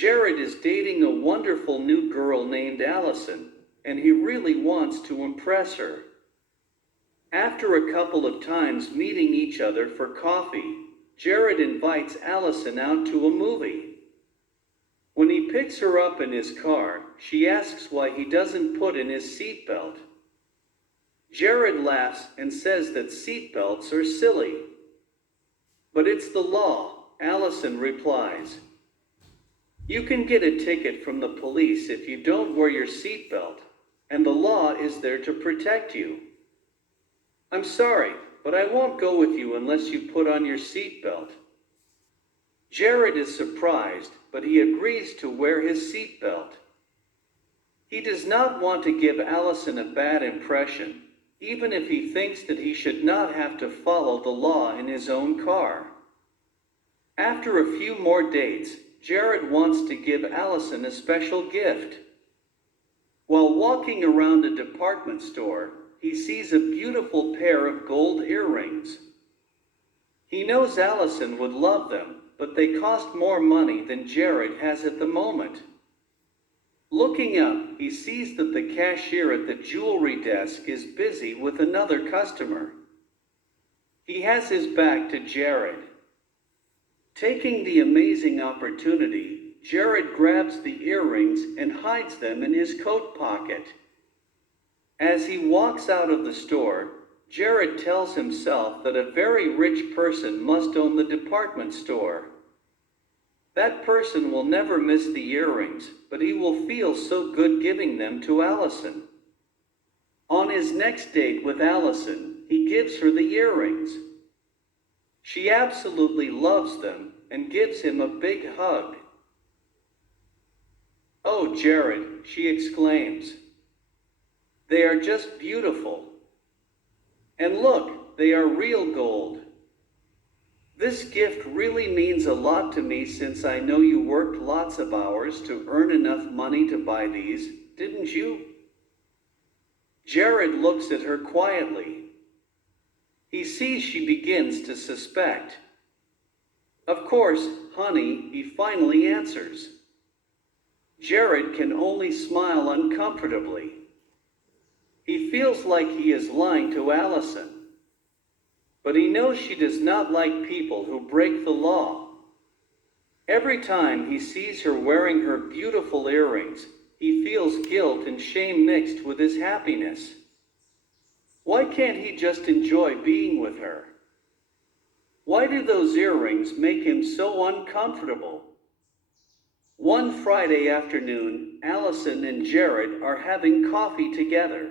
Jared is dating a wonderful new girl named Allison, and he really wants to impress her. After a couple of times meeting each other for coffee, Jared invites Allison out to a movie. When he picks her up in his car, she asks why he doesn't put in his seatbelt. Jared laughs and says that seatbelts are silly. But it's the law, Allison replies. You can get a ticket from the police if you don't wear your seatbelt, and the law is there to protect you. I'm sorry, but I won't go with you unless you put on your seatbelt. Jared is surprised, but he agrees to wear his seatbelt. He does not want to give Allison a bad impression, even if he thinks that he should not have to follow the law in his own car. After a few more dates, Jared wants to give Allison a special gift. While walking around a department store, he sees a beautiful pair of gold earrings. He knows Allison would love them, but they cost more money than Jared has at the moment. Looking up, he sees that the cashier at the jewelry desk is busy with another customer. He has his back to Jared. Taking the amazing opportunity, Jared grabs the earrings and hides them in his coat pocket. As he walks out of the store, Jared tells himself that a very rich person must own the department store. That person will never miss the earrings, but he will feel so good giving them to Allison. On his next date with Allison, he gives her the earrings. She absolutely loves them and gives him a big hug. "Oh, Jared," she exclaims. "They are just beautiful. And look, they are real gold. This gift really means a lot to me since I know you worked lots of hours to earn enough money to buy these, didn't you?" Jared looks at her quietly. He sees she begins to suspect. "Of course, honey," he finally answers. Jared can only smile uncomfortably. He feels like he is lying to Allison. But he knows she does not like people who break the law. Every time he sees her wearing her beautiful earrings, he feels guilt and shame mixed with his happiness. Why can't he just enjoy being with her? Why do those earrings make him so uncomfortable? One Friday afternoon, Allison and Jared are having coffee together.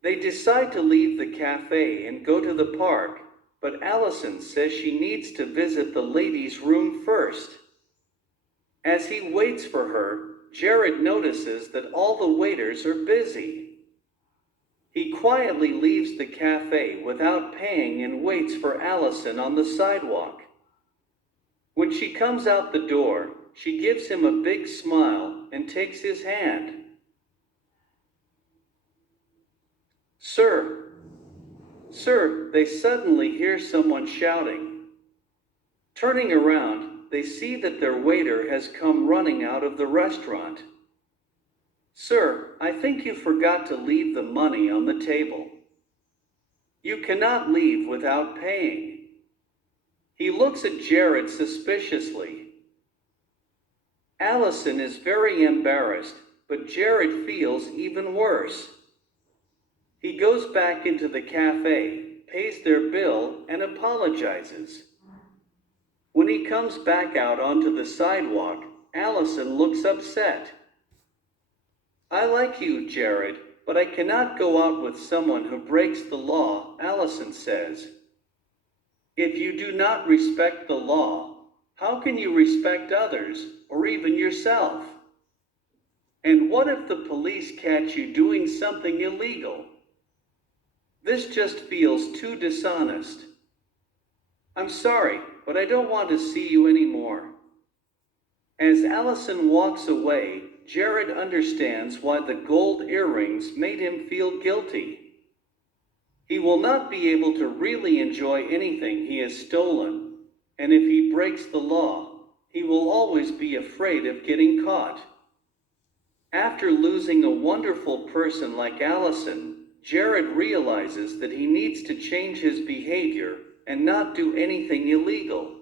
They decide to leave the cafe and go to the park, but Allison says she needs to visit the ladies' room first. As he waits for her, Jared notices that all the waiters are busy. He quietly leaves the cafe without paying and waits for Allison on the sidewalk. When she comes out the door, she gives him a big smile and takes his hand. "Sir, sir," they suddenly hear someone shouting. Turning around, they see that their waiter has come running out of the restaurant. "Sir, I think you forgot to leave the money on the table. You cannot leave without paying." He looks at Jared suspiciously. Allison is very embarrassed, but Jared feels even worse. He goes back into the cafe, pays their bill, and apologizes. When he comes back out onto the sidewalk, Allison looks upset. "I like you, Jared, but I cannot go out with someone who breaks the law," Allison says. "If you do not respect the law, how can you respect others, or even yourself? And what if the police catch you doing something illegal? This just feels too dishonest. I'm sorry, but I don't want to see you anymore." As Allison walks away, Jared understands why the gold earrings made him feel guilty. He will not be able to really enjoy anything he has stolen, and if he breaks the law, he will always always be afraid of getting caught. After losing a wonderful person like Allison, Jared realizes that he needs to change his behavior and not do anything illegal.